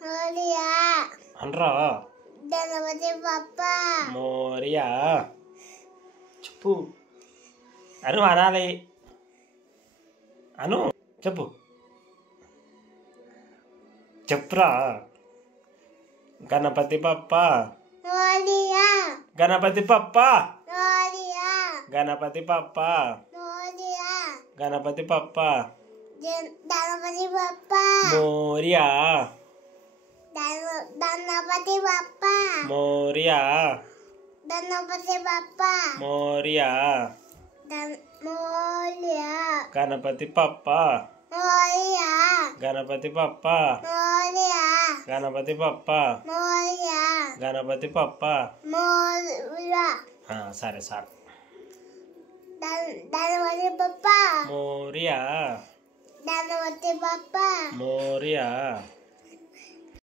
మోరియా అనరా గణపతి బప్ప మోరియా చెప్పు అను అనాలి అను చెప్పు చెప్పురా గణపతి బప్ప మోరియా గణపతి బప్ప మోరియా గణపతి బప్ప మోరియా గణపతి బప్ప గణపతి బప్ప మోరియా గణపతి బప్ప మోరియా గణపతి బప్ప మోరియా మోరియా గణపతి బప్ప మోరియా గణపతి బప్ప మోరియా గణపతి బప్ప మోరియా గణపతి బప్ప మోరియా సరే సార్ గణపతి బప్ప మోరియా గణపతి బప్ప మోరియా